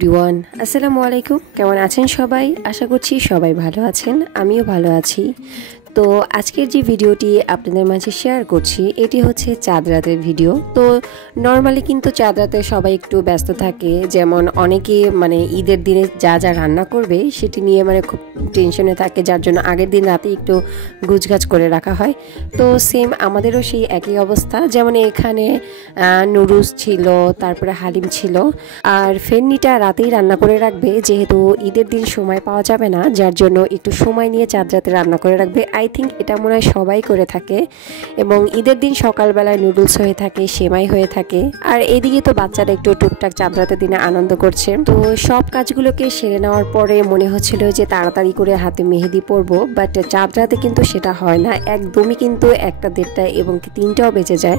Everyone, আসসালামু আলাইকুম। কেমন আছেন সবাই? আশা করছি সবাই ভালো আছেন, আমিও ভালো আছি। তো আজকের যে ভিডিওটি আপনাদের মাঝে শেয়ার করছি এটি হচ্ছে চাঁদ রাতের ভিডিও। তো নর্মালি কিন্তু চাঁদ রাতে সবাই একটু ব্যস্ত থাকে, যেমন অনেকে ঈদের দিনে যা যা রান্না করবে সেটি নিয়ে খুব টেনশনে থাকে, যার জন্য আগের দিন রাতে একটু গুছগাছ করে রাখা হয়। তো সেম আমাদেরও সেই একই অবস্থা, যেমন এখানে নুডলস ছিল, তারপরে হালিম ছিল, আর ফেরনিটা রাতেই রান্না করে রাখবে, যেহেতু ঈদের দিন সময় পাওয়া যাবে না, যার জন্য একটু সময় নিয়ে চাঁদ রাতে রান্না করে রাখবে। আই থিঙ্ক এটা মনে হয় সবাই করে থাকে। এবং ঈদের দিন সকালবেলায় নুডলস হয়ে থাকে, সেমাই হয়ে থাকে, আর এদিকে তো বাচ্চারা একটু টুকটাক চাঁদ রাতের দিনে আনন্দ করছে। তো সব কাজগুলোকে সেরে নেওয়ার পরে মনে হচ্ছিল যে তাড়াতাড়ি করে হাতে মেহেদি পরবো, বাট চাঁদ রাতে কিন্তু সেটা হয় না, একদমই কিন্তু 1টা 1:30 এবং 3টাও বেজে যায়।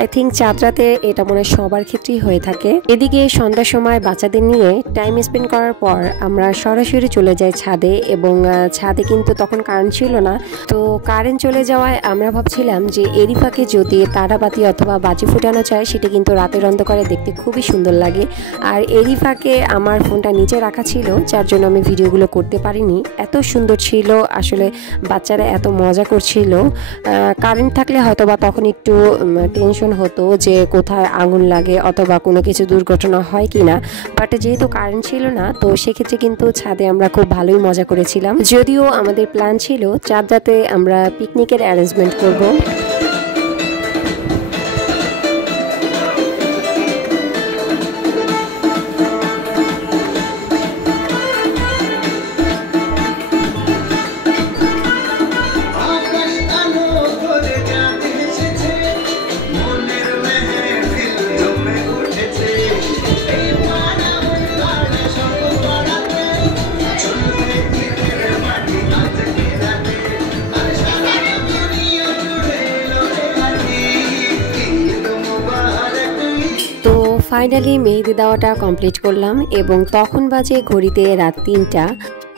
আই থিঙ্ক চাঁদ রাতে এটা মনে হয় সবার ক্ষেত্রেই হয়ে থাকে। এদিকে সন্ধ্যার সময় বাচ্চাদের নিয়ে টাইম স্পেন্ড করার পর আমরা সরাসরি চলে যাই ছাদে, এবং ছাদে কিন্তু তখন কারেন্ট ছিল না। তো কারেন্ট চলে যাওয়ায় আমরা ভাবছিলাম যে এরই ফাঁকে যদি তারাবাতি অথবা বাজি ফুটানো যায়, সেটা কিন্তু রাতের অন্ধকারে দেখতে খুবই সুন্দর লাগে। আর এরই ফাঁকে আমার ফোনটা নিচে রাখা ছিল, যার জন্য আমি ভিডিওগুলো করতে পারিনি। এত সুন্দর ছিল আসলে, বাচ্চারা এত মজা করছিল। কারেন্ট থাকলে হয়তো বা তখন একটু টেনশন হতো যে কোথায় আগুন লাগে অথবা কোনো কিছু দুর্ঘটনা হয় কিনা, বাট যেহেতু কারেন্ট ছিল না, তো সেক্ষেত্রে কিন্তু ছাদে আমরা খুব ভালোই মজা করেছিলাম। যদিও আমাদের প্ল্যান ছিল চাঁদ রাতে আমরা পিকনিকের অ্যারেঞ্জমেন্ট করব। ফাইনালি মেহেদি দেওয়াটা কমপ্লিট করলাম, এবং তখন বাজে ঘড়িতে রাত 3টা।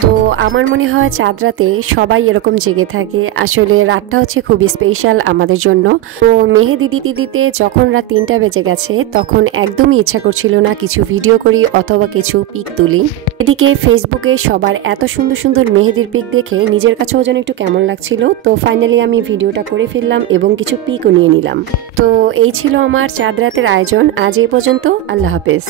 তো আমার মনে হয় চাঁদ রাতে সবাই এরকম জেগে থাকে, আসলে রাতটা হচ্ছে খুবই স্পেশাল আমাদের জন্য। তো মেহেদি দিতে দিতে যখন রাত 3টা বেজে গেছে, তখন একদমই ইচ্ছা করছিল না কিছু ভিডিও করি অথবা কিছু পিক তুলি। এদিকে ফেসবুকে সবার এত সুন্দর সুন্দর মেহেদির পিক দেখে নিজের কাছেও যেন একটু কেমন লাগছিল। তো ফাইনালি আমি ভিডিওটা করে ফেললাম এবং কিছু পিকও নিয়ে নিলাম। তো এই ছিল আমার চাঁদ রাতের আয়োজন। আজ এই পর্যন্ত, আল্লাহ হাফেজ।